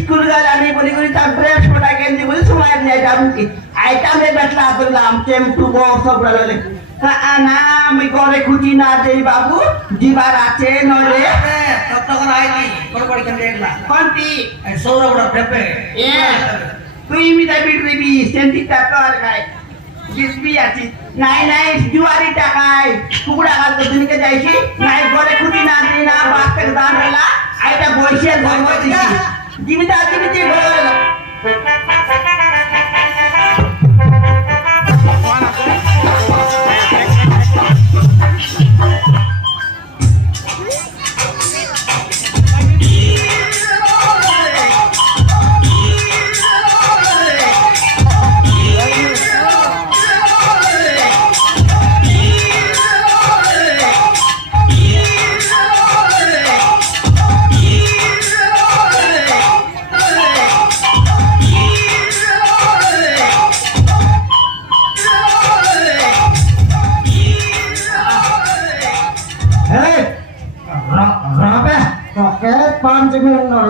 School जाने बोली कोई तब ड्रेस पटा के दी बोली सुनाई नहीं जाबू की आइटा में बैठला अब्दुल्ला टेम टू गो सब रले ना मैं करे खुची ना दे बाबू जीवार आछे नले तब तक आई नहीं बड़ के देखला कोनती सौरव डब्बे ए तुई मी दाबी रिबी सेंटी टाकर काय जिसबी आछि नाही नाही जुवारी टाकाय कुकुडा घालतो तुम्ही के जायची नाही करे खुची ना दे ना बात कर दान रला आइटा बोइसे बोलती जीवित आदमी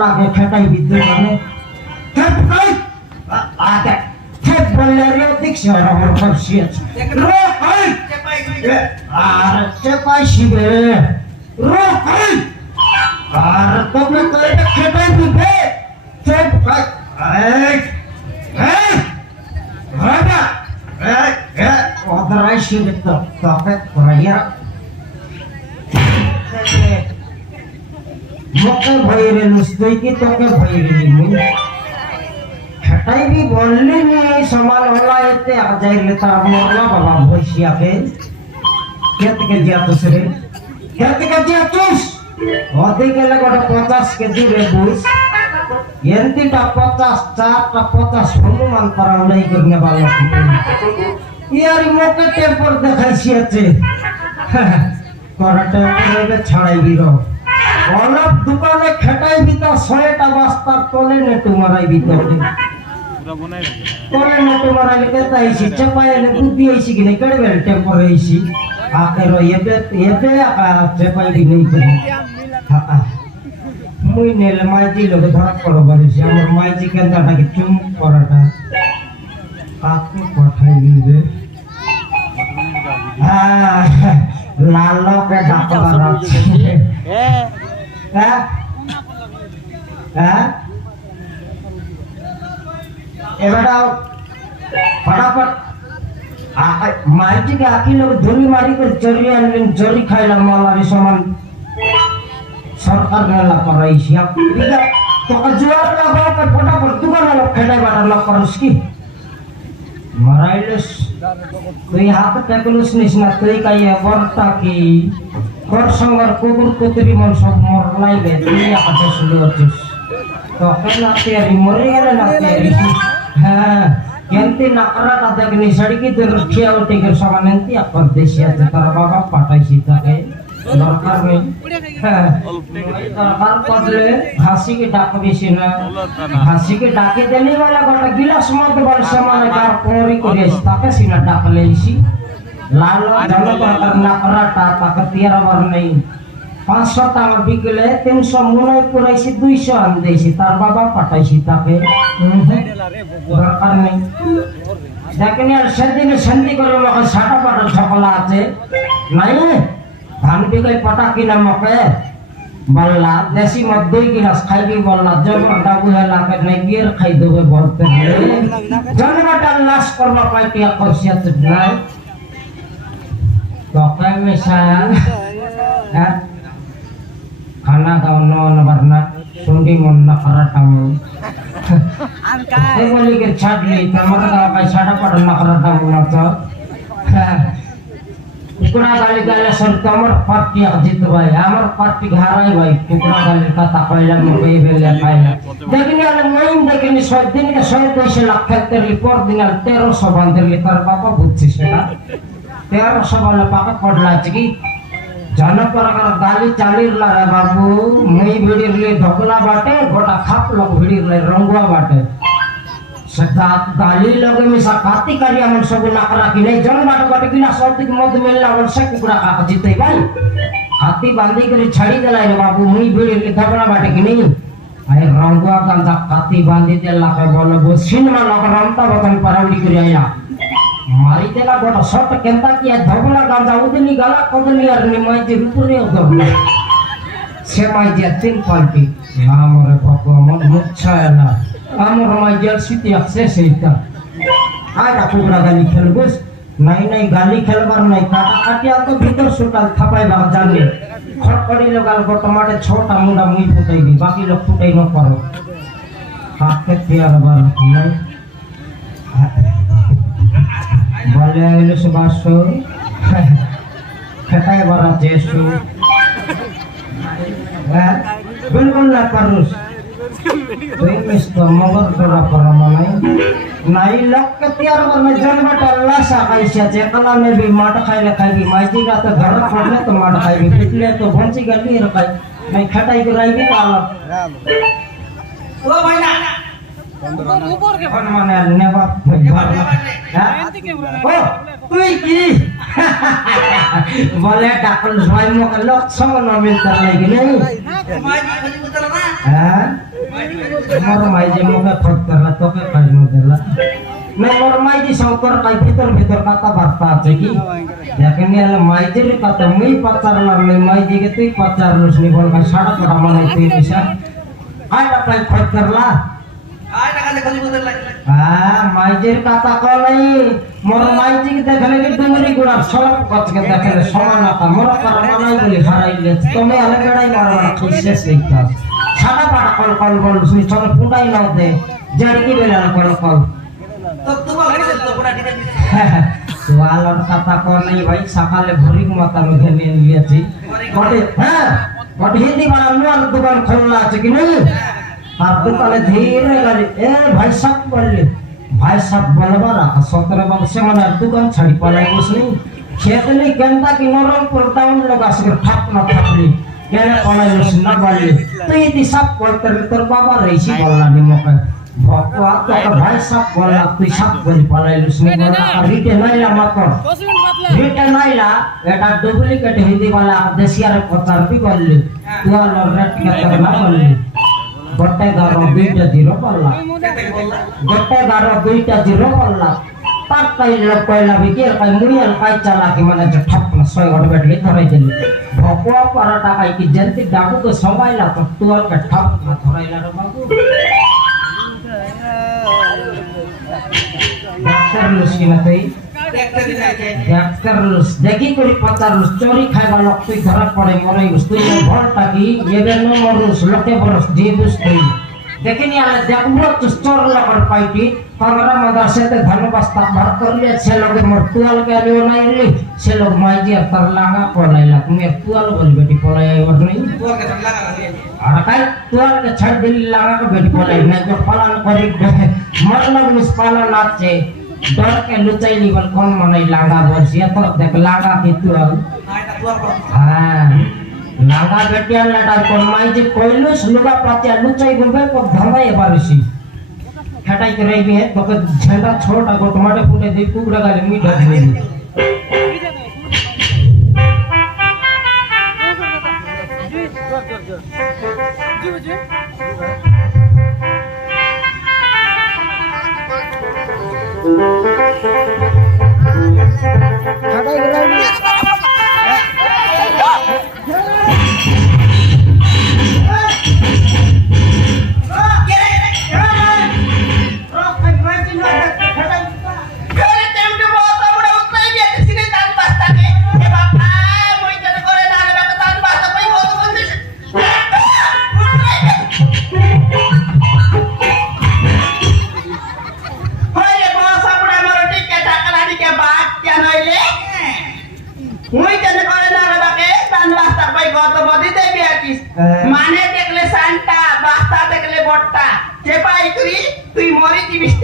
लागे खटाई विद्युत में छत कोई आते छत बल्लेरियो दीक्षा और खर्चियत रो कोई आर चपाई शिबे रो कोई आर तो में तो एक खटाई विद्युत छत कोई राजा ओदराई शिबे तो पे कोरिया मोके भइरे लुस्तई की तोके भइरे नी खटाई भी बोलली नी समान होला एते आ जाइले ता मोरला बाबा भइसिया के केत के जिया तुसरे केत के जिया तुस होते के लगो 50 के दूरे बुस एंतीटा 50 चारटा 50 हनुमान पराउलाई करने वाला यार मोके टेम्पर देखाइसी আছে करटे रे छाड़ाई बिरो অলপ দোকানে খেটাই দিতা 100টা বস্তা তোলে নে তোমারাই ভিতরে পুরো বনাই রাখে তোলে নে তোমারাই কে তাইছি চপাইলে বুদ্ধি হইছি কি নাই কড়বে টেম্পো হইছি আকে রইবে এতে আকা চপাই দি নাই করে হ্যাঁ মুই নেলে মাইজি লগে ধরা করব বলিছি আমার মাইজি কেনটা কি চুম করাটা কাকে পাঠাই দিবে হ্যাঁ লালো কে ডাকবার আছে फटाफट माइटी के आखी लोग धुनी मारी कर चोरी आनलेन चोरी खाइला मालारी सामान सरकार ने ला कराइसी अब बिगा तो जुआर लगाओ के फटाफट दुकान लोग खेले बाटा ला करस की मराइलस तुई हाथ टेकलुस निसना तुई काई बरता की कर संगर कुकुर कुतरी मन सब मरलाई बे तुई आते सुलोचस तो केना तेरी मरे गेले ना तेरी हां केंती नकरा ताते के निसड़ी की तो रखिया उठी के समानंती अपन देशिया तार बाबा पाटाई सीताके दरकार में दरकार पड़ले घासी के डाक बेसी ना घासी के डाके देने वाला गोटा गिलास मत बल सामान कार कोरी करे ताके सीना डाक लेसी লালো জনগণের নাকরাটা তাকে তিয়ারবার নেই 500 টাকা বিকেলে 300 মনে করাইছি 200 আন দিয়েছি তার বাবা পাঠাইছি তাকে দরকার নেই দেখেনি আর সেদিনে শান্তি করে আমাকে সাটা পাটা সকলা আছে নাই ধান বিঘাই পাটা কিনা মকে বললা দেশি মদ 2 গিলাস খাইবি বললা জমা ডাবু হেলাকে নাই গিয়ে খাই দেবে বলতে জন্মটা লাশ করবা পাইটিয়া করছিয়াত নাই তোকে মিশা হ্যাঁ खाना गाँव न वरना सुंडी मन न करा टाइम बोली के छाट ली तमर का पैसा पड़ न करा टाइम न तो टुकड़ा गाली गाले सर तमर पार्टी जीत भाई हमर पार्टी हाराई भाई टुकड़ा गाली का ताकैला मकई बेले खाइला देखनी वाले मइन देखनी 100 दिन के 100 लाख तेरी पर दिन 1300 बंदली तर बाबा बुद्धि से 1300 वाला पाका पड़ला छी जनपर गाली चालीरला रे बाबू मई भिड़िरले ढोकला बाटे गोटा खाप लोग भिड़िरले रंगुआ बाटे सदा गाली लगे मिसा काती करिया मन सब नकरा कि नहीं जन बाटे बाटे किना सब दिक मत मिलला मन से कुकड़ा का जीते भाई हाथी बांधी करी छड़ी देला रे बाबू मई भिड़िरले ढोकला बाटे कि नहीं अरे रंगुआ गंजा काती बांधी देला के बोले वो सिनेमा लोग रमता बतन परवड़ी करी आया मारी देला गोटा शॉट केंता किया धबला गांजा उदनी गला कदली और निमाई जे रुपुरे धबला से माई जे 3 क्वालिटी नाम रे भगवान मुच्छा ना हमर माई जे सिटी एक्सेस इता आटा कुकड़ा गाली खेलबस नहीं गाली खेलबार नहीं काटा काटिया तो भीतर सुटाल थपाई बा जाने खटकड़ी लगाल गोटा माटे छोटा मुंडा मुई फुटाई बाकी लोग फुटाई न करो हाथ के तैयार बार नहीं बोले आइलो सुबासो खटाई बरा जेसु बिल्कुल ना करूस तुई मिस्तो मगर तोरा परमाने नाई लक के तैयार बरने जनबट अल्लाह सा कैसे जेकला में भी माट खाइले खाइबी माइजी का तो घर पड़ले तो माट खाइबी पिटले तो भंसी गली रखाई नहीं खटाई कराइबी काला ओ भाई ना ऊपर के फरमाने नेवा ओ তুই কি বলে ডাকল ছয় মুখ লক্ষম নমিল তার লাগি নাই माजी खजी उतर ना হ্যাঁ মোর মাইজি মুখে খতরা তোকে কাজ দিলা না মোর মাইজি শঙ্কর কাই ভিতর কথা বার্তা আছে কি দেখেনি আলে মাইজির কথা মুই পাচারলাম নাই মাইজি কে তুই পাচারলস নি বল ভাই সাড়া পড়া মানে তুই নিশা আইটা পাই খতরলা आय टाका ले खजी उतर लाग माइजेर काता को नहीं मोर माइजी के देखले के डुंगरी गुड़ा सड़क कच के देखले समान आता मोर पर बनाई बोली हराइले तमे आले गड़ाई मारवा खुशे सईता छाड़ा पाड़ा कल सुनी चल पुंडाई न दे जड़ी की बेला कल तो तुम घरे से तो पूरा डिटेल तो आलर काता को नहीं भाई सकाले भरी माता में घेने लियाছি बटे हां बट हिंदी वाला नुआर दुकान खोलना আছে कि नहीं আর দোকানে ধীরে গাড়ি এ ভাই সাহেব বললে ভাই সাহেব বলবা না 17 বছর মানে দোকান ছাড়ি পালাই বসনি খেতলি কেনটা কি নরম প্রটাউন লোক আসবে ঠাপ না থাকলি কেন পালাই বসনি না বললে তুই দি সব করতে তোর বাবা রইছি বললা নি মকে ভক্তা তো ভাই সাহেব বললা তুই সব বলি পালাই বসনি বললা রিটে নাইলা মাত্র রিটে নাইলা এটা ডুপ্লিকেট হিন্দি वाला দেশিয়ার প্রচার কি করলি তুই আর রেট কে না বললি गोटे गारो 2टा जीरो पल्ला गोटे गारो 2टा जीरो पल्ला तार कई लोग कोइला बिकेर कई मुरियल कई चला कि माने जो ठप न सोय गड बैठले धराई देली भकुआ पराटा कई कि जंती डाकू को समाइला तो तुअर के ठप न धराइला रे बाबू डॉक्टर लुस्की नतई डॉक्टर लुस देखी कोई पचार लुस चोरी खाइबा लोग तुई धरा पड़े मरे तुई भलटा की एबे न मरुस लोके बरस जीबुस तुई देखिनी आले देखबो चोर लगड़ पाइटी पंगरा मदरसे ते धन बस्ता भर करले से लोग मरतुआल के लियो नहीं रे से लोग माइजी तर लागा पलाइला तुमे तुआल बोल बेटी पलाई और नहीं तुअर के लगा और काई तुआल के छड़ दिल लागा के बेटी पलाई नहीं तो पालन करी मतलब मिस पालन नाचे डर के लुचाइली बल कौन मनई लागा बसिया तो देख लागा की तुआल आय ता तुअर पर हां लागा बेटिया लटा कोन माई जे कोइलो सुलगा पातिया लुचाई गुबे को धरवाई बारिशी खटाई करे भी है तो झंडा छोटा को टमाटर फूटे दे टुकड़ा गाले मीठा दे মানে দেখলে সান্টা বাস্তা দেখলে বট্টা চেপাই তুই মরি দিবিস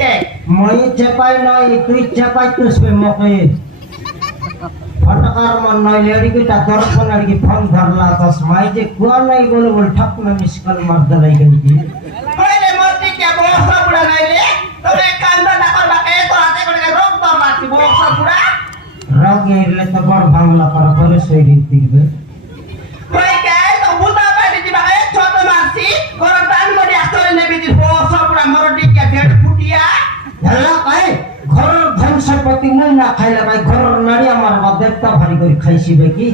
মই চেপাই নয় তুই চেপাই তুসবে মকে ফটকার মন নয় লেডি তা দর্পণ আর কি ফোন ধরলা তস মাই যে কুয়া নাই বলে বল ঠাপ না মিসকাল মার দলাই গই কইলে মরতি কে বসা পুরা নাইলে তবে কান্দা না করবা কে তো হাতে করে রোগ তো মারতি বসা পুরা রগ এলে তো বড় বাংলা করা করে সেই দিবে কই কে তো বুতা পাইতি দিবা কে ছোট মারছি কোন টান মডি আসলে নেবি দি বসা পুরা মরতি কে ভেট ফুটিয়া হেলা কাই ঘর ধন সম্পত্তি মই না খাইলা কাই ঘর নাড়ি আমার বা দেবতা ভারী করে খাইছিবে কি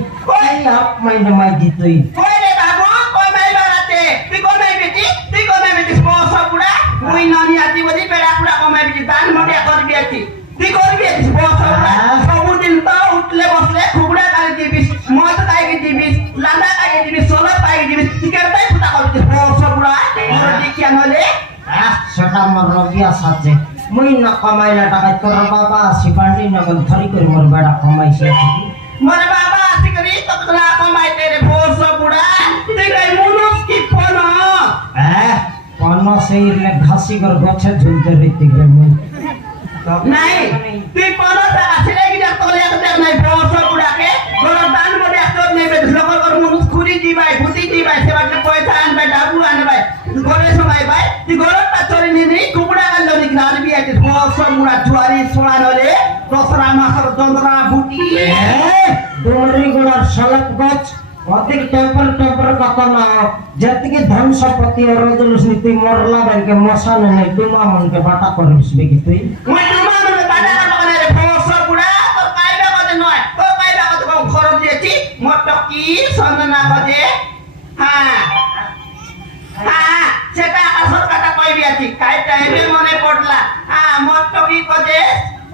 এই আপ মাইনে মাই দিতই কইলে বাবু কই মাই বারাতে তুই কোন মাই বেটি তুই কোন মাই বেটি বসা পুরা মুই ননি আতি বদি পেড়া পুরা কোন মাই বেটি দান মডি করবি আতি তুই করবি আতি বসা পুরা সবুদিন তো উঠলে বসলে খুবড়া কাই দিবিস মদ কাই দিবিস লান্দা কাই দিবিস সোলা কাই দিবিস টিকার তাই ফুটা করবি বসা পুরা মরতি কি আনলে সেটা আমার রগিয়া সাথে মুই না কামাইলা টাকা তোর বাবা শিবান্ডি নগর ধরি করে মোর বেড়া কামাইছে মরে বাবা আসি করি তো তোলা কমাইতে রে বসা পুরা তুই কই মুনুস কি ফোন পন্ন সেই ঘাসি করে গছে ঝুলতে রইতে গেল মুই নাই তুই পনেরো টাকা ছেলে কি তোলে একটা নাই বসা পুরাকে কোন দান মধ্যে একটা নেবে লোক কর মানুষ খুরি দিবাই ভূতি দিবাই সেবাকে পয়সা আনবাই ডাবু আনবাই ঘরে সময় ভাই তুই ঘরটা চলে নিনি কুকুড়া গেল নি নার বিয়াতে বসা পুরা জুয়ারি সোড়া নলে দশরা মাসের চন্দ্রা বুটি ডোমরি গোড়ার সলক গছ অধিক টেম্পর কথা না যেতিকে ধন সম্পত্তি রেজলিউশন তুই মরলা ব্যাংকে মশানে নাই তুই মামনকে বাটা করিস কি তুই মই তোমার মনে বাটা করে রে বসা পুরা তো কাইবা কথা নয় তো কাইবা কথা কম খরচ দিয়েছি মটক কি সন্না বাজে হ্যাঁ হ্যাঁ সেটা আসল কথা কইবি আছি কাই টাইমে মনে পড়লা মটক কি কজে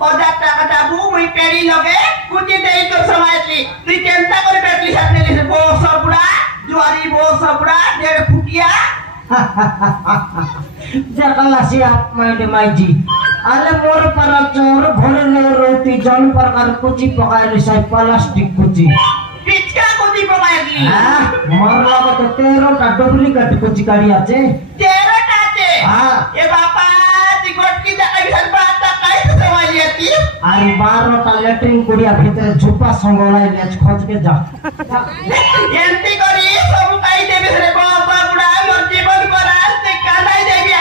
1000 টাকা দাবু মুই পেড়ি লগে কুটি দেই তো সময়ছি তুই চিন্তা করে বেটলি সাথে নিছে বসা পুরা জুয়ারি বসা পুরা দেড় ফুটিয়া জাকালাসি আপ মাইন্ড মাইজি আলে মোর পারা চোর ঘরে নে রইতি জন প্রকার কুচি পকাইলি সাই প্লাস্টিক কুচি পিচকা কুটি পকাইলি মোর লাগত 13টা ডুপ্লিকেট কুচি কাড়ি আছে 13টা আছে এ বাবা তুই গটকি দেখাই সরবাতা কাই তো সমালিয়াতি আর 12টা ল্যাট্রিন কুড়িয়া ভিতরে ঝুপা সঙ্গলাই লেজ খোঁজকে যা এন্টি করি সব কাই দেবে রে বাবা বুড়া মোর জীবন করা তুই কাঁদাই দেবি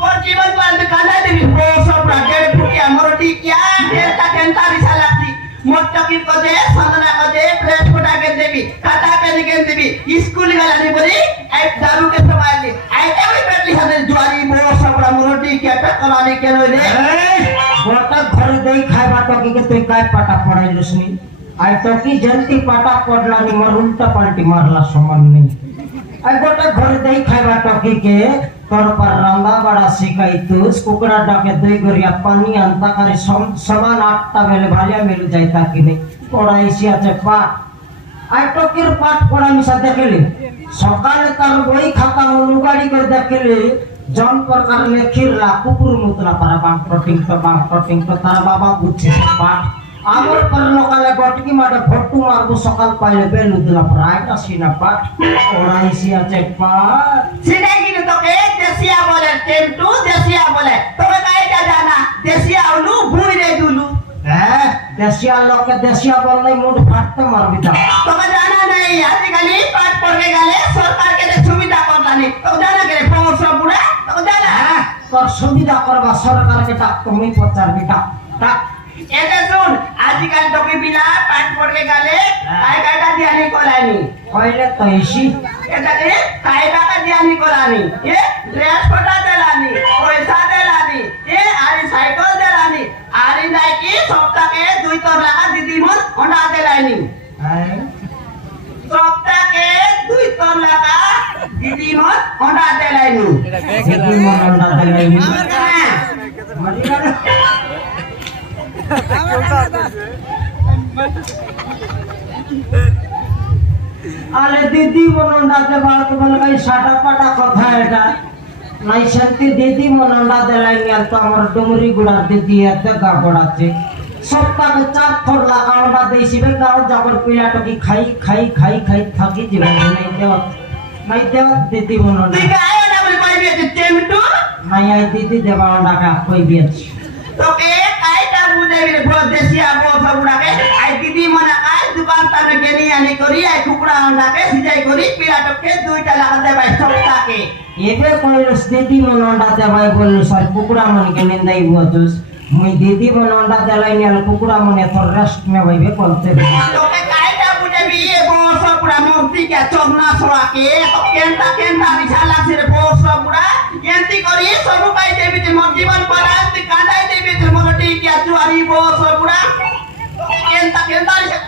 মোর জীবন পান্তে কাঁদাই দেবি বসা পুরা দেড় ফুটিয়া মোর টিকিয়া দেড়টা কেনতা বিশালাতি মোর টকির কদে সন্দনা কদে প্লেট ফোটা কে দেবি কাটা পেন কে দেবি স্কুল গলানি বলি আই দারু কে সমালি আই তাই পেটলি সাথে জুয়ারি বসা পুরা মোর টিকিয়া টা কলানি কে লইলে গোটা ঘরে দেই খাইবা টকি কে তুই কাই পাটা পড়াইলস নি আর টকি জলতি পাটা পড়লা নি মোর উল্টা পাল্টি মারলা সমান নেই আর গোটা ঘরে দেই খাইবা টকি কে তোর पर रंदा बड़ा सिखाई तू कुकड़ा डाके दई गरिया पानी अंता करे समान 8টা বেলে ভালিয়া মিল যাইতা কি নেই পড়াইছি আছে পাঠ আর টকির পাঠ পড়া মিশা দেখলে সকালে তার বই খাতা অনুগাড়ি করে দেখলে জন প্রকার লেখিরলা কুকুর মুতলা পারা বাং তো তার বাবা বুঝছে পাঠ আমার পর লোকালে গটকি মাঠে ভট্টু মারবো সকাল পাইলে বেল উদলা প্রায়টা সিনা পাঠ পড়াইছি আছে পাঠ সেটা কিন্তু তোকে দেশিয়া বলে টেমটু দেশিয়া বলে তোকে কাইটা জানা দেশিয়া হলু ভুই রে দুলু দেশিয়া লোককে দেশিয়া বললে মুড ফাটতে মারবি তা তোকে জানা নাই আজকালি পাঠ পড়ে গেলে সরকারকে সুবিধা করলানি তোকে জানা কে সমস্যা পুরা তোকে জানা তোর সুবিধা করবা সরকারকে ডাক তুমি প্রচার বিটা ডাক এটা শুন आजकल तो की बिना पाट पड़ के गाले काय काय का दिया नहीं कोलानी কইলে তৈছি এটা রে काय का दिया नहीं कोलानी ये ड्रेस फोटा देलानी पैसा देलानी ये आरी साइकिल देलानी आरी नाइकी सप्ताहे 2 तर लागा दीदी मन होंडा देलानी सप्ताहे 2 तर लागा दीदी मन होंडा देलानी দিদি মনন্ডা দেলাইনি মরিগা আরে দিদি মনন্ডা দেবা তোমার গাই সাটা পাটা কথা এটা নাই শান্তি দিদি মনন্ডা দেলাইনি আর তো আমার ডুমরি গুড়ার দিদি এতে গা পড়াচ্ছে সপ্তাহে 4 থর লাগাওটা দেইছিবে গাও যাবর পিলাটকি খাই খাই খাই খাই থাকি জীবন নাই দেওয়া দিদি মনন্ডা তুই গায় না বলে কই বিয়ে টেমটু নাই আই দিদি দেবা টাকা কই দিয়েছি তোকে কাইটা বুঝাবি রে বহুত দেশিয়া বহুত সবুড়াকে আই দিদি মনে আই দোকান তামে গেনি আনি করি আই কুকুড়া আন্ডাকে সিজাই করি পিলাটকে 2টা লাগা দেবাই সপ্তাহে এবে কইলস দিদি মনন্ডা দেবাই বললো স্যার কুকুড়া মনকে নিন্দাই বুঝুস মুই দিদি মনন্ডা দেলাইনি আর কুকুড়া মনে তোর রেস্ট নেবাইবে বলতে তোকে কাইটা বুঝাবি এ বহুত সবুড়া মূর্তি কে চগনা ছড়াকে তো কেনটা কেনটা নিশা লাগছে রে বহুত সবুড়া এন্তি করি সবু পাই দেবি যে মোর জীবন পড়াই তুই কাঁদাই দেবি যে মোর টিকিয়া জুয়ারি বহুত সবুড়া তোকে কেনটা কেনটা নিশা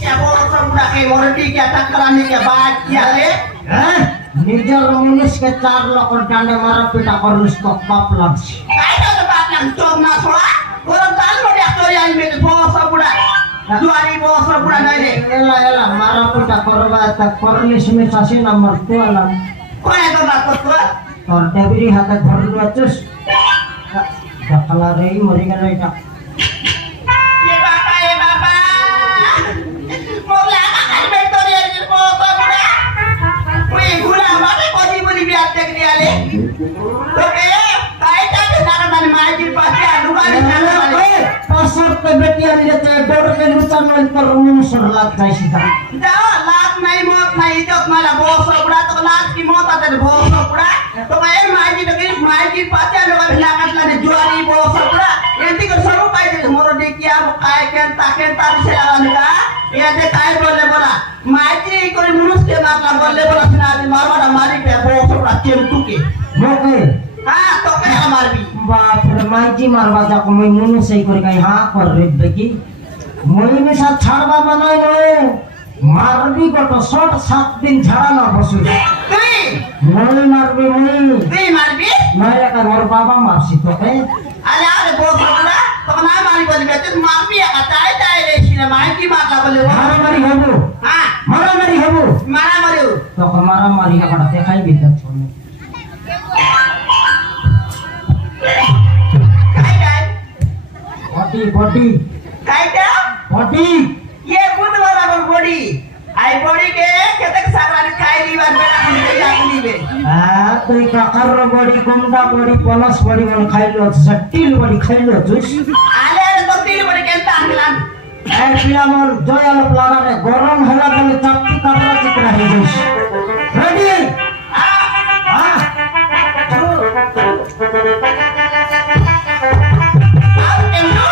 क्या बहुत सबुड़ा के मोर टिकिया टकराने के बाद क्या रे নিজের মনুষ্যকে 4 লক্ষ ডান্ডে মারা পিটা করলুস তো পাপ লাগছে कायदा तो बात लग चोक ना छोड़ा गरम दाल मोड़े तो आई में बहुत सबुड़ा जुआरी बहुत सबुड़ा नहीं रे এলা এলা মারা পিটা করবা তা করলিস মে চাষি নাম্বার তো আলা कौन है तो बात करतो তোর দেবরি হাতে ধরলু আছিস দেখালা রে মরি গেল এটা ये बाबा मोगला का खाई में तो रे बहुत सबुड़ा ओए गुला माने कोजी बोली भी आते के आले तो के कायदा के ना मन माई की पास के दुकान में वाले পাঁচশোর তো বেটি আমি যেতে ডোরকে লুচান নয় তোর মনুষ্যর লাগ যায় সিধা जाओ लाख नहीं मौत नहीं इज्जत माला बहुत सबुड़ा तो लाख की मौत आते बहुत सबुड़ा तो मैं माई की पाचे लोग भिला काटला ने जुआरी बहुत सबुड़ा एंती कर सब पाई दे मोरो देखिया काय केनता से आला ये दे काय बोला माई की कोई मनुष्य के मारला बोला सुना दे मारवाड़ा मारी पे बहुत सबुड़ा चेमटू के মোকে हां तो के मारबी বাপরে মাইজি মারবা যাক মই মনু সেই করে গাই হা কর রেবে কি মই নে সাথ ছাড়বা বানাই নয় মারবি কত 7 দিন ছাড়া না বসু তুই মই মারবি मारबी নয় একা মোর বাবা মারছি তোকে अरे बहुत सबुड़ा तो ना मारी बोली बेटे मारबी का ताई रे सिने माई की मारला बोले মারামারি হবো हां মারামারি হবো मारा मारियो তোকে মারামারি একটা দেখাই দিতে চলে काय বডি বডি कायदा বডি ये बुध वाला बॉडी आई बॉडी के केतक सागरानी खाई लीवर बेटा मुझे जागली बे তুই কাকার বডি গুন্ডা বডি পলাশ বডি মন খাইলো সটিল বডি খাইলো তুই आले तो तीन बॉडी केंता आंगलान এই পিলামর জয়ালো লাগারে গরম হলা বলে চাপটি কাপড়া চিত্রা হয়ে যাইস রেডি হ্যাঁ आओ टेंडो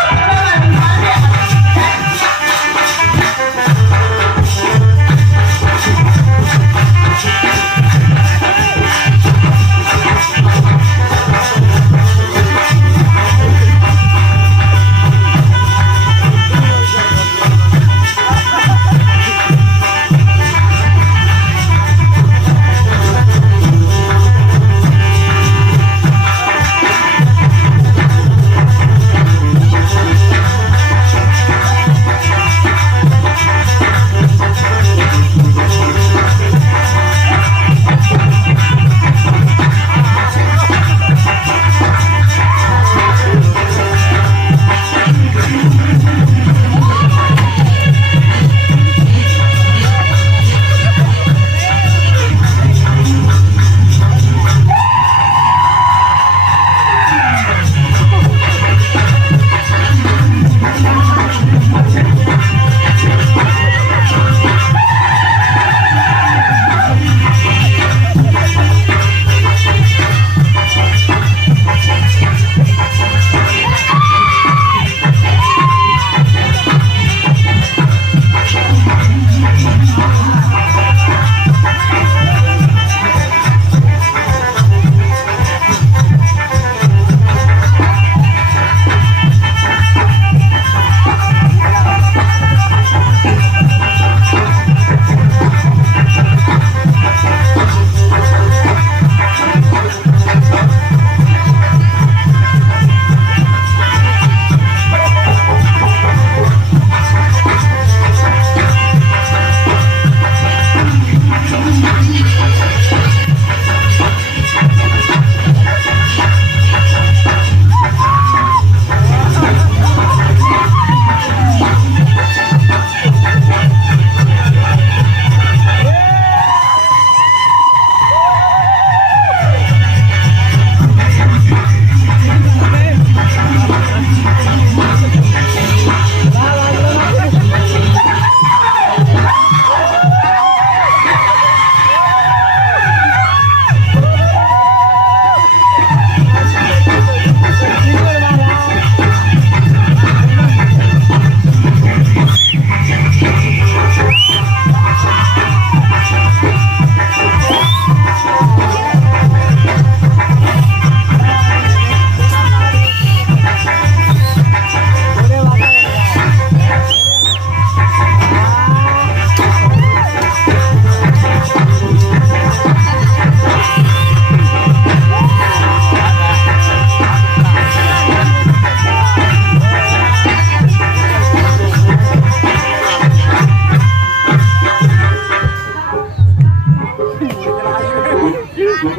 মা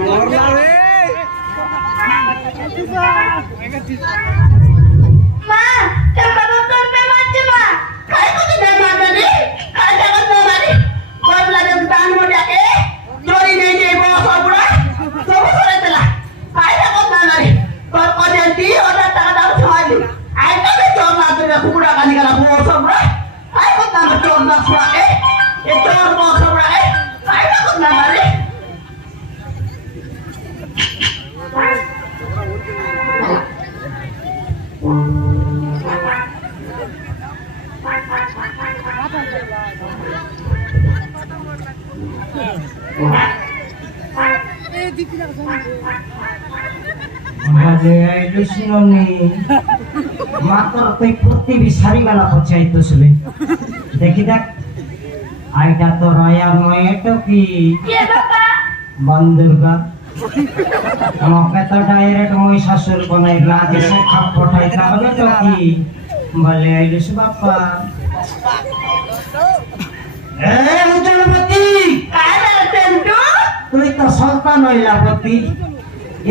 তোর বাবা তোর পে মারছে মা খাই কত না মারনি খাই টাকা না মারি কোন লাগে দান মোটাকে চোরি নেই নেই বড় সবড়া সব করে দিলা খাই টাকা না মারি তোর কজেন্টি ওটা টাকা দাও ছয়লি আই তবে চোর না তোর কুকুড়া গালি গালা বড় সবড়া খাই কত না চোর না ছয়াকে এ চোর বড় সবড়া খাই টাকা না মারি বলে আইলো শুনি মাত্র তুই প্রতিবি সারি বেলা করছে আইতো শুনে দেখি দেখ আইটা তো রয়া নয় এটো কি কে বাবা বন্দুর্গা আমাকে তো ডাইরেক্ট মই শাশুর বনাই রাজে সে খাপ পঠাই তাহলে তো কি বলে আইলো সু বাপ্পা এ উজ্জ্বলপতি কাই না টেন্টু তুই তো সন্তান হইলাপতি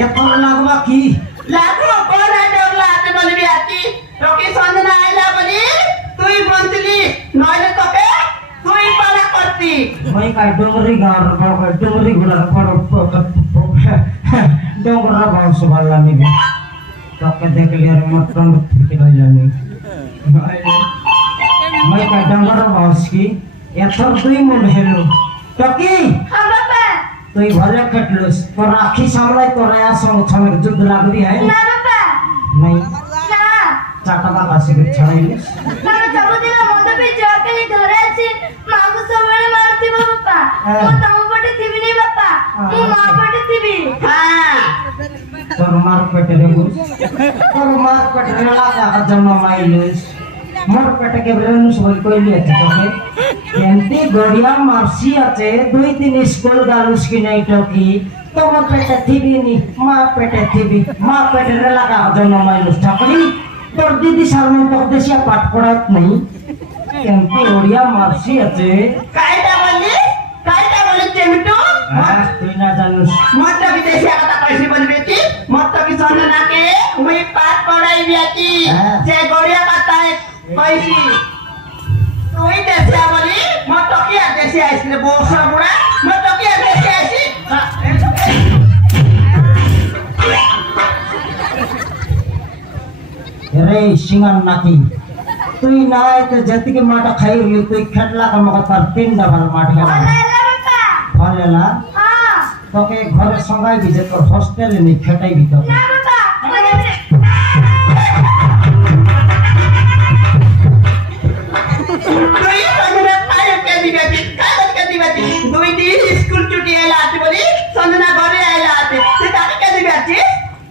এখন লাগবা কি লাগো কোন আইতে লাতে বলবি আতি তোকে সন্ধ্যা আইলা বলি তুই বলছিলি নইলে তোকে তুই পালা করতি মই কাই ডোংরি গাঁর ডোংরি গুলার পড় ডোংরা বংশ ভাল্লামি তোকে দেখলি আর মটন থেকে হইলামি মই কাই ডোংরা বংশ কি এথর তুই মন হেলো টকি হ্যাঁ বাবা তুই ভালো কাটলস তোর রাখি সামলাই তোর আয়া সঙ্গ ছমে যুদ্ধ লাগবি হ্যাঁ না বাবা নাই না চাটা বাবা সিগরে ছাড়াইলিস আমি ସବୁଦିନ ମୁଣ୍ଡ ବି ଜକେଇ ଧରେ ଅଛି ମାଙ୍କୁ ସବୁବେଳେ ମାରୁଥିବ ବାପା ମୁଁ ତମ ପଟେ ଥିବିନି ବାପା ମୁଁ ମା ପଟେ ଥିବି তোর মার পেটে রেগুস তোর মার পেটে লাগা জন্ম মাইলুস মোর পেটে কে বেলুস বল কইলি আছে তোকে এমতি গড়িয়া মারসি আছে দুই দিন স্কুল গালুস কি নাই টকি তোমার পেটে থিবিনি মা পেটে থিবি মা পেটে লাগা জন্ম মাইলুস ঠাকুরি তোর দিদি সামনে তো দেশিয়া পাঠ পড়াত নাই এমতি ওড়িয়া মারসি আছে কাইটা বলি চেমিটু তুই না জানুস মত বিদেশি কথা কইছি বলবি কি মত কি সন্ধ্যা নাকে মুই পাঠ পড়াই বিয়াতি যে গড়িয়া কথায় কইছি তুই দেশিয়া বলি মত কি আর দেশিয়া আইছিলে বর্ষা বুড়া মত কি আর দেশিয়া আইছি রে সিঙ্গার নাকি তুই নাই তো যেতিকে মাটা খাই রইলি তুই খেটলা কামকা তার তিনটা ভালো মাঠ গেল ফলেলা তোকে ঘরে সঙ্গাই দিছে তোর হোস্টেলে নি খেটাই দিত তুই সন্ধ্যা কায় কে দিবাতি কায় দিবাতি দুই দিন স্কুল ছুটি আইলা আছে বলি সন্ধ্যা ঘরে আইলা আছে তুই তাকে কে দিবাতি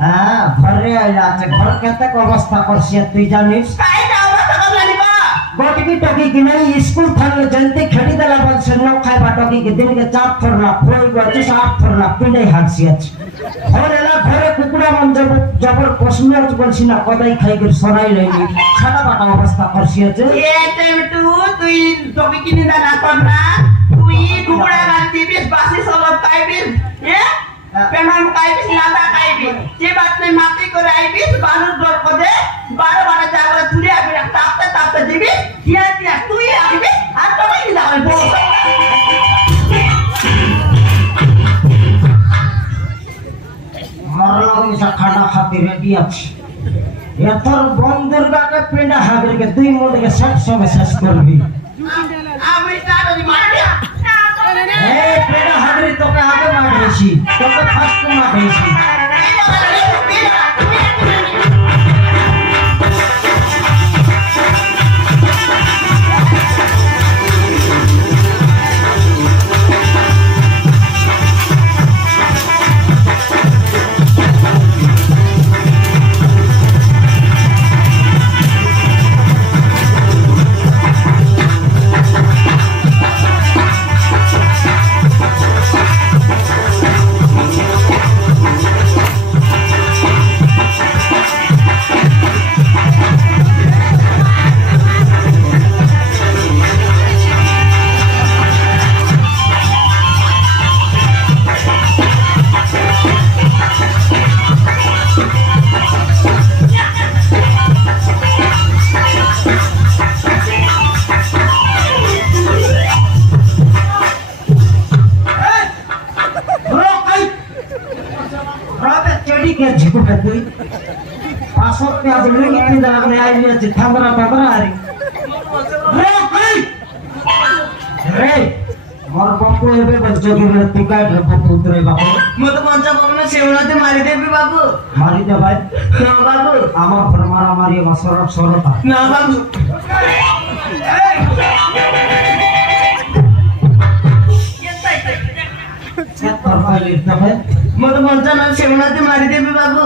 হ্যাঁ ঘরে আইলা আছে ঘর কেতে অবস্থা করছি তুই জানিস কাইটা অবস্থা কম জানিবা गोटकी टकी की नहीं स्कूल थाने जनते खड़ी दला बल से न खाए बाटकी के दिन के चाप थरला फोई गो साफ थरला पिंडे हासियत होरेला घरे कुकुड़ा मन जबर कश्मीर बोलছি না কদাই খাই করে সরাই লইনি ছাটা বাটা অবস্থা করছিয়েছে এ তেমটু তুই তোকে কিনে দানা কর না তুই কুকুড়া গান দিবিস বাসি সব খাইবিস এ পেমাম খাইবিস লাদা খাইবিস যে বাত নাই মাটি করে আইবিস বানুর ডর কদে 12 জায়গা তুলে আবি তাপতে তাপতে দিবি দিয়া তুই আইবি আর তোকে কি যাবে বল মরলা মিশা খানা খাতি রেডি আছে এতর বন্দর গাকে পিন্ডা হাগরে কে দুই মুন্ডে সব সময় শেষ করবি আমি তাড়ি মারিয়া এই পিন্ডা হাগরে তোকে আগে মারিছি তোকে ফার্স্ট মারিছি কে ঝুঁকবে তুই পাঁচশো পেঁয়াজ লুঙ্গি পিঁধা লাগলে আইলি আছে থামরা থামরা আরে রে মোর বাপু এবে বলছো কি তুই কাই বাপু উতরে বাপু ମୁଁ ତ ବଞ୍ଚା ପବନ ସେଉଣତେ ମାରିଦେବି ବାବୁ মারি দে ভাই ହଁ ବାବୁ আমার ঘর মারামারি মশর সরতা ନା ବାବୁ তোর পাইলে তবে ମୁଁ ତ ବଞ୍ଚା ନ ସେଉଣତେ ମାରିଦେବି ବାବୁ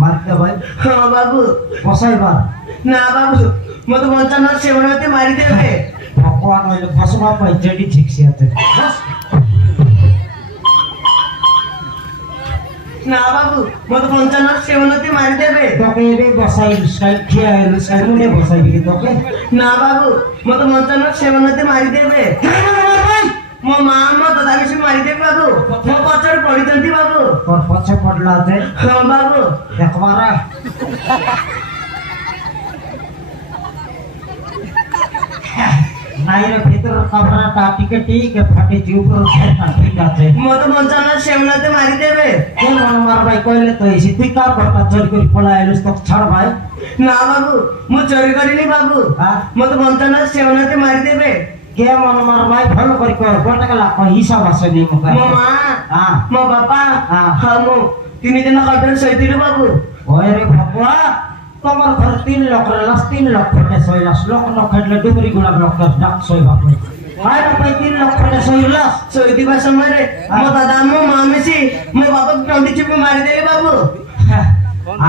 মারতে ভাই ହଁ ବାବୁ বসাইবার ନା ବାବୁ ମୁଁ ତ ବଞ୍ଚା ନ ସେଉଣତେ ମାରିଦେବେ ভগবান হইলে বসবা পাই জেডি ঠিকসি আছে ନା ବାବୁ ମୁଁ ତ ବଞ୍ଚା ନ ସେଉଣତେ ମାରିଦେବେ তোকে এবে বসাই সাইড খেয়ে আইলো সাইড মুনে বসাইবি কি তোকে ନା ବାବୁ ମୁଁ ତ ବଞ୍ଚା ନ ସେଉଣତେ ମାରିଦେବେ ମୋ ମା ମୋ ଦାଦା ମିଶି ମାରିଦେବେ ବାବୁ ମୋ ପଛରେ ପଡ଼ିଛନ୍ତି ବାବୁ তোর পছে পড়লা আছে ହଁ ବାବୁ দেখবারা নাইরে ভিতর কাপড়াটা টিকে টিকে ফাটে উপর ঠিক আছে ମୁଁ ତ ବଞ୍ଚା ନ ସେଉଣତେ ମାରିଦେବେ কে মন মার ভাই কইলে তো এসি তুই কার ঘরটা চোরি করে পলা আইলিস তো ছাড় ভাই ନା ବାବୁ ମୁଁ ଚୋରି କରିନି ବାବୁ হ্যাঁ ମୁଁ ତ ବଞ୍ଚା ନ ସେଉଣତେ ମାରିଦେବେ কে মন মার ভাই ভালো করে কই গোটা গলা কই হিসাব আছে নি মুখ ମୋ ମା হ্যাঁ ମୋ ବାପା ହଁ। ହଁ ମୁଁ 3 ଦିନ ଖଟରେ ଶୋଇଥିଲି ବାବୁ ওই রে ভগবা তোমার ঘর 3 লক্ষ লাস 3 লক্ষ কে সইলাস লক্ষ লক্ষ খেলে ডুবরি গুলা লক্ষ ডাক সইবা কই আই না পাই 3 লক্ষ কে সইলাস ଶୋଇଥିବା ସମୟରେ ମୋ ଦାଦା ମୋ ମା ମିଶି ମୋ ବାପାକୁ ଟଣ୍ଡି ଚିପି ମାରିଦେଲେ ବାବୁ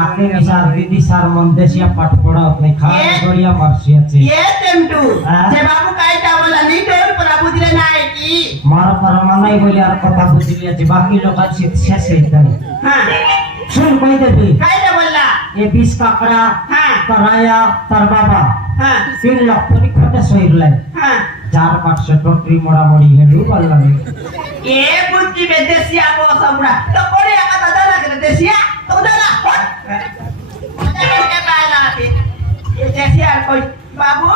আপনি স্যার দিদি স্যার মন দেশিয়া পাঠ পড়াও নাই খাওয়া গড়িয়া মারছি আছে ଏ ଟେମ୍ଟୁ ହଁ। ସେ ବାବୁ କାଇଟା ବୋଲାନି ତୋର ପରା ବୁଝିଲେ নাই কি মার পর মানাই বলি আর কথা বুঝলি আছে বাকি লোক আছে শেষ হয়ে যায় হ্যাঁ শুন কই দেবি কাইটা বললা এ 20 কাকড়া হ্যাঁ তরায়া তার বাবা হ্যাঁ 3 লক্ষ নি খটে সইলাই হ্যাঁ 4-500 টটরি মোড়ামড়ি গেলু বললাম এ বুদ্ধি বেদেশিয়া বসবড়া তো করে একা দাদা লাগে দেশিয়া তো দাদা কে পালা এ দেশিয়া কই বাবু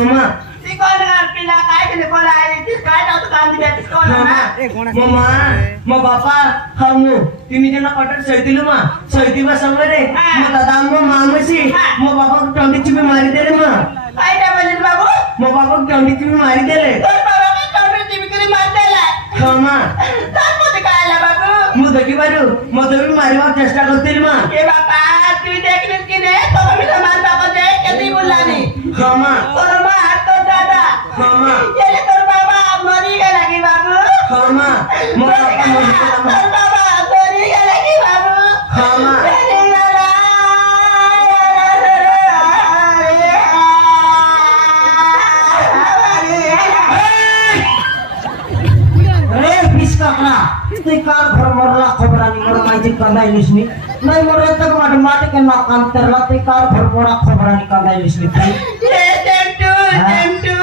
মামা তুই কোন আর পিলা কাই কে বলা তুই কাইটা তো কান দিবে তুই কোন না মামা ମୋ ବାପା ହଁ ମୁଁ 3 ଦିନ କଟରେ ଶୋଇଥିଲୁ ମା ଶୋଇଥିବା ସମୟରେ ମୋ ଦାଦା ମୋ ମା ମିଶି ମୋ ବାପାକୁ ଟଣ୍ଡି ଚିପି ମାରିଦେଲେ ମା କାଇଟା ବୋଲିଲ ବାବୁ ମୋ ବାପାକୁ ଟଣ୍ଡି ଚିପି ମାରିଦେଲେ ତୋ ବାବାକୁ ଟଣ୍ଡି ଚିପି କରି ମାରିଦେଲା ହଁ ମା ତାର ମତେ କାଇଲା ବାବୁ ମୁଁ ଦେଖିବାରୁ ମତେ ବି ମାରିବାକୁ ଚେଷ୍ଟା କରୁଥିଲି ମା ଏ ବାପା তুই ଦେଖିଲୁ କି নে ତୋ ବି ମାର ବାବା ଦେ କେତେ ବୁଲାନି ହଁ ମା ତୋର ମା ତ ଦାଦା ହଁ ମା ଏଲେ ତୋର ବାବା ମରିଗଲା କି ବାବୁ ହଁ ମା ମୋ ବାପା ମରିଗଲା ତୋର ବାବା ମରିଗଲା କି ବାବୁ ହଁ ମା রে 20 কাকড়া তুই কার ঘর মরলা খবরানি মোর মাইজি কাঁদাইলিস নি নাই মোর তক মাটি কে না কান তেরলা তুই কার ঘর পড়া খবরানি কাঁদাইলিস নি তুই ये टेंटू टेंटू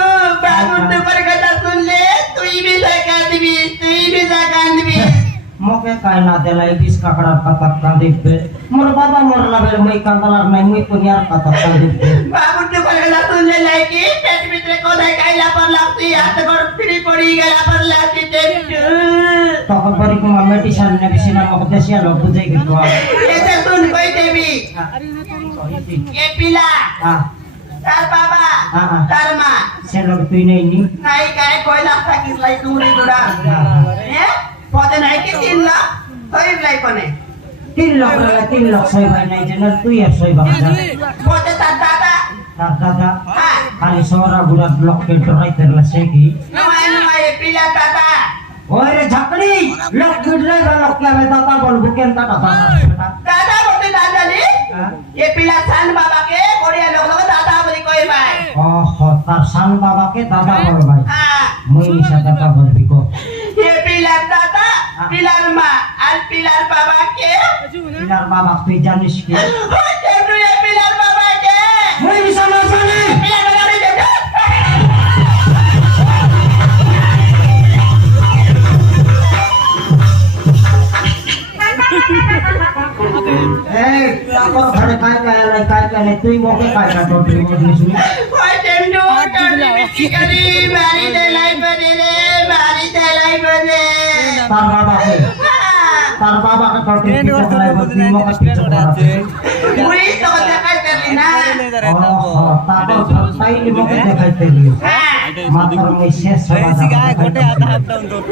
बाबू तो पर कथा सुन ले तू भी कांदबी মোকে কাই না দেলাই 20 কাকড়ার কথা কাঁদিবে মোর বাবা মরলা বেলে মই কাঁদালার নাই মই কোনিয়ার কথা কাঁদিবে बाबू तो पर कथा सुन ले लाइकी पेट भीतर को दे काइला पर लागती हाथ पर फ्री पड़ी गला पर लागती टेंटू তখন পরে কুমা মেডিসিন নেবিসিন আমাকে দেশিয়া লোক বুঝাই গেল ऐसे सुन कोई देवी ये पिला হ্যাঁ तार बाबा हाँ। तार माँ সে লোক তুই নেই নি नहीं काय कोई लागता कि लाई दूरी दूरा हैं पौधे नहीं कि 3 लाख कोई लाई कोने 3 লক্ষ 3 লক্ষ সই ভাই নাই যেন তুই আর সই ভাই না पौधे तार दादा তার দাদা हाँ খালি সরা বুড়া লক্ষ্যে ডরাই তেরলা সে কি नवाई ये पिला दादा ওই রে ঝাকড়ি লোক গুড়লাই বা লক্ষ্যে আমি দাদা বলবো কেন দাদা দাদা दादा बोलते दादा जी ये पिला सान बाबा के कोड़िया लोग दादा बोली कोई भाई ওহ তার সান বাবাকে দাদা বল ভাই हाँ মই নিশা দাদা বলবি গো ये पिला दादा पिलार माँ और पिलार बाबा के পিলার বাবা তুই জানিস কি टेंटू ये पिलार बाबा के মই নিশা না জানি पिलार बाबा ने टेंटू এই তারপর ঘরে কাই কাই তুই মোকে কাই না তোর বলিস নি ओए टेंटू टोनी मिट्टी करी मारी दे लाई बने रे मारी दे लाई बने তার বাবাকে তার বাবাকে কত পিতা বলাই বলতি মকা কিছু করাতে মুই তো দেখাই তেলি না তারপর তাইলে মকে দেখাইতে দিও হ্যাঁ মাত্র মই শেষ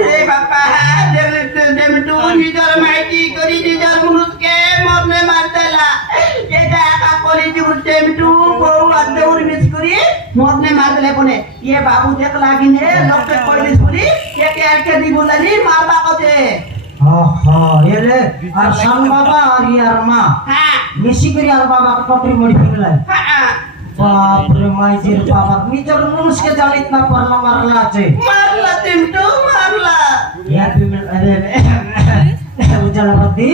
এ বাবা যেমটু নিজের মাইটি করি নিজের মুনুষকে মরনে মারতেলা এটা একা করে যেমটু বউ আদৌর মিস করি মরনে মারলে কোনে ইয়ে বাবু দেখ লাগিনে লক্ষ্য কইলিস বলি একে একটা দিব জানি মারবা কতে এলে আর শান বাবা আর ইয়ার মা হ্যাঁ মিশি করে আর বাবা কতরি মরি ফেললাই হ্যাঁ বাপরে মাইজির বাবা নিজের মানুষকে জানিত না পারলা মারলা আছে মারলা যেমটু মারলা ইয়া বিমল আরে উজালাপতি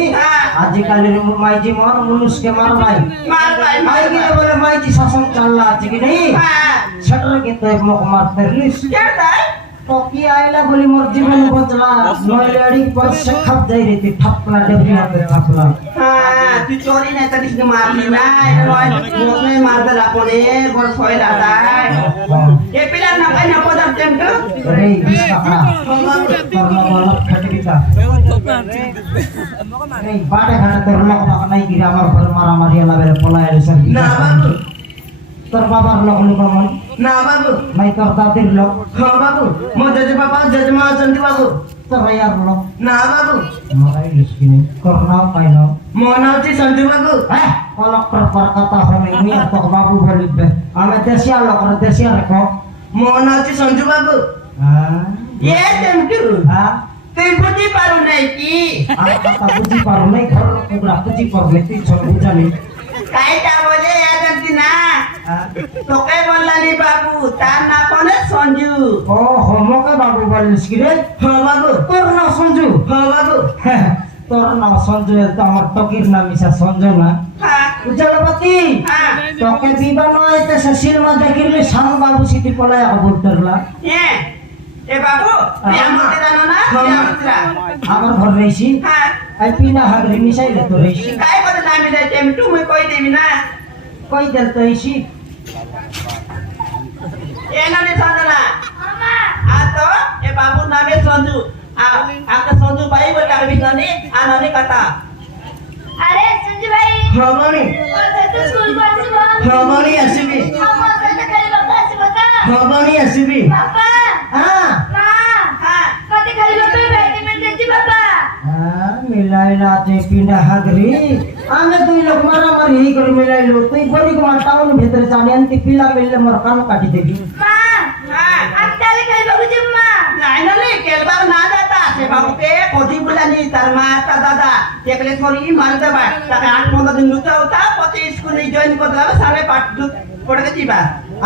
আজকালের মাইজি মর মানুষকে মারলাই মারলাই মাই গিয়ে বলে মাইজি শাসন চাল্লা আছে কি নেই হ্যাঁ সেটা কিন্তু এক মুখ মারতে লিস কে তাই তো কি আইলা বলি মোর জীবন বদলা নইলে আড়ি পয়সা খাপ যাই রে তুই ঠাপলা ডেবরি হাতে ঠাপলা হ্যাঁ তুই চোরি না তারিস মারলি না এটা নয় মনে মারতে লাপনে বড় ছয় লাগায় এ পিলার না পাই না পদার টেম্পু রে বিশ টাকা তোর লগল খাটিবিতা এই বাড়ে ঘাটে তোর লগ টাকা নাই গিরে আমার ঘরে মারামারি লাগালে পলাই আইলে স্যার না বাবু তোর বাবার লগ নিকমন না বাবু নাই তোর দাদির লগ হ্যাঁ বাবু মো জেজে বাবা জেজমা আছেন বাবু তোর ইয়ার লগ না বাবু মারাই লিসকিনি তোর নাম পাই না মো নাম হচ্ছে সঞ্জু বাবু হ্যাঁ কলক্টর পর কথা হবে নি আর তোর বাবু বলিবে আমি দেশিয়া লগ দেশিয়া রেখো মো নাম হচ্ছে সঞ্জু বাবু হ্যাঁ এ টেম্পু হ্যাঁ তুই বুঝি পারু নাই কি আর কথা বুঝি পারো নাই ঘর লোক পুরা বুঝি পারলে তুই সব বুঝালি কাইটা বলে এজেন্সি না হ্যাঁ তোকে বললানি বাবু তার না কোনে সঞ্জু ও হোমকে বাবু বলিস কি রে হ্যাঁ বাবু তোর নাম সঞ্জু হ্যাঁ বাবু তোর নাম সঞ্জু তো আমার টকির নাম ইসা সঞ্জু না হ্যাঁ উজ্জ্বলপতি হ্যাঁ তোকে দিবা নয় তো সে সিনেমা দেখিলে শান বাবু সিটি পলাই আবুল করলা হ্যাঁ এ বাবু তুই আমাকে জানো না তুই আমাকে জানো। আমার ঘর রইছি হ্যাঁ আই পিনা হাগরি মিশাইলে তো রইছি কাই করে নামি যাই টেম্পু মুই কই দেবি না কই দেল তো আইছি এ নামে সঞ্জনা আ তো এ বাবু নামে সঞ্জু আকে সঞ্জু ভাই বলে কারবি জানি আনানি কথা अरे संजय भाई হমনি कल तो स्कूल को आसिबो হমনি আসিবি हम कल खाली बाबा आसिबो का হমনি আসিবি बाबा হ্যাঁ मां হ্যাঁ कते खाली बाबा बैठे में देती बाबा হ্যাঁ মিলাইলা আছে পিনা হাগরি আমি দুই লোক মারামারি এই করে মিলাইলো তুই গরি কুমার টাউন ভিতরে জানি আনতি পিলা মিললে মোর কান কাটি দেবি मां হ্যাঁ हम ताले खाली बाबू जी मां নাই না রে কেলবার না দাদা সে বাবুকে কদি বুলানি তার মা তার দাদা দেখলে সরি মার দেবা তাকে 8-15 দিন লুচা হতা পরে স্কুলে জয়েন করে দেবে সাড়ে 5 পড়ে দিবা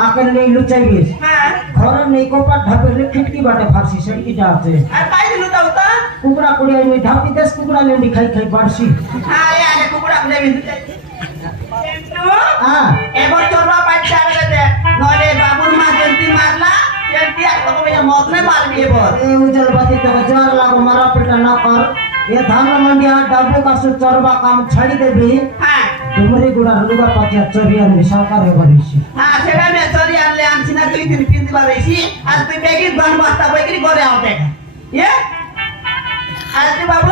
আকের নেই লুচাইবিস হ্যাঁ ঘরে নেই কোপার ঢাপেলে খিটকি বাটে ফার্সি সেটিটা আছে আর কাই লুচা হতা কুকুরা কুড়ি আমি ঢাপি দেশ কুকুরা লেন্ডি খাই খাই বাড়ছি হ্যাঁ আরে কুকুরা বলে বিন্দু হ্যাঁ এবার চলবা পাইছে আগে দে নলে বাবুর মা জন্তি মারলা জন্তি আর তো কবে মদনে মারবি এবার এই উজ্জ্বল বাতি তো জোর লাগো মারা পেটা না কর এ ধান मंडिया ডাবু কাছে চরবা কাম ছাড়ি দেবি হ্যাঁ তুমরি গুড়া লুগা পাতিয়া চরি আমি সরকার করিছি হ্যাঁ সেটা আমি চলি আনলে আনছি না তুই দিন কিনতে পারিস আর তুই বেগি বান বস্তা বইকি ঘরে আও দেখ ইয়ে আর তুই বাবু